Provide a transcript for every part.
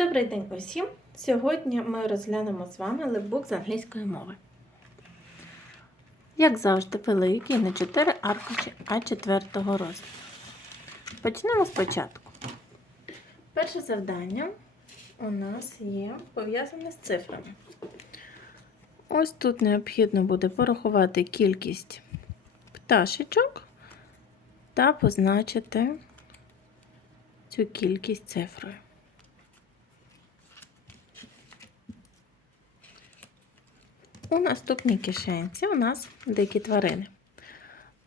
Добрий день усім! Сьогодні ми розглянемо з вами лепбук з англійської мови. Як завжди, великий на 4 аркуші А4 розміру. Почнемо спочатку. Перше завдання у нас є пов'язане з цифрами. Ось тут необхідно буде порахувати кількість пташечок та позначити цю кількість цифрою. У наступній кишенці у нас дикі тварини.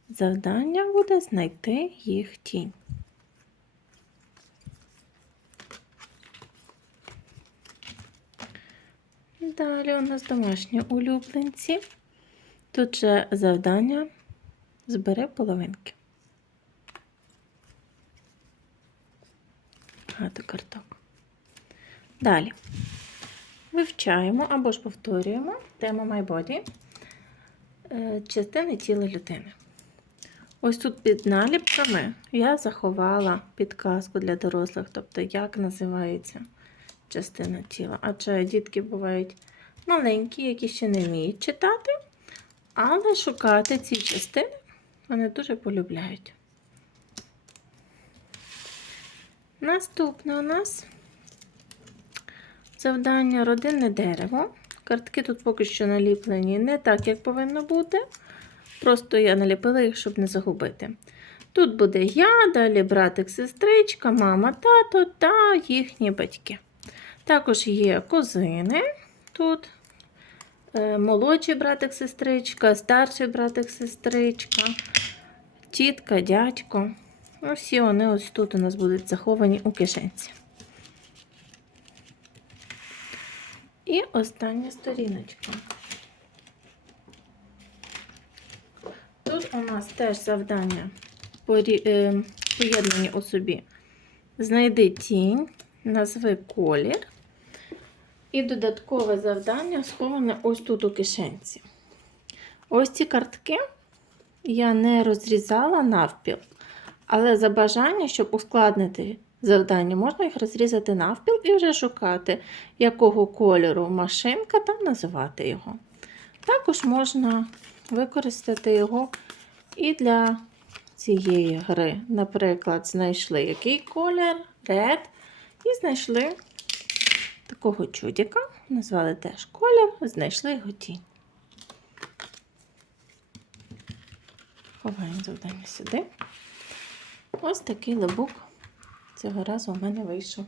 Завдання буде знайти їх тінь. Далі у нас домашні улюбленці. Тут же завдання збери половинки. Багато карток. Далі вивчаємо або ж повторюємо тему MyBody частини тіла людини. Ось тут під наліпками я заховала підказку для дорослих, тобто як називається частина тіла. Адже дітки бувають маленькі, які ще не вміють читати, але шукати ці частини вони дуже полюбляють. Наступне у нас завдання родинне дерево. Картки тут поки що наліплені не так, як повинно бути. Просто я наліпила їх, щоб не загубити. Тут буде я, далі братик, сестричка, мама, тато та їхні батьки. Також є козини. Тут е, молодший братик, сестричка, старший братик, сестричка, тітка, дядько. Всі вони ось тут у нас будуть заховані у кишенці. І остання сторіночка. Тут у нас теж завдання е, поєднані у собі. Знайди тінь, назви колір. І додаткове завдання сховане ось тут у кишенці. Ось ці картки я не розрізала навпіл, але за бажання, щоб ускладнити завдання, можна їх розрізати навпіл і вже шукати, якого кольору машинка, та називати його. Також можна використати його і для цієї гри. Наприклад, знайшли який колір, red, і знайшли такого чудика, назвали теж колір, знайшли його тінь. Ховаємо завдання сюди. Ось такий лебук цього разу у мене вийшов.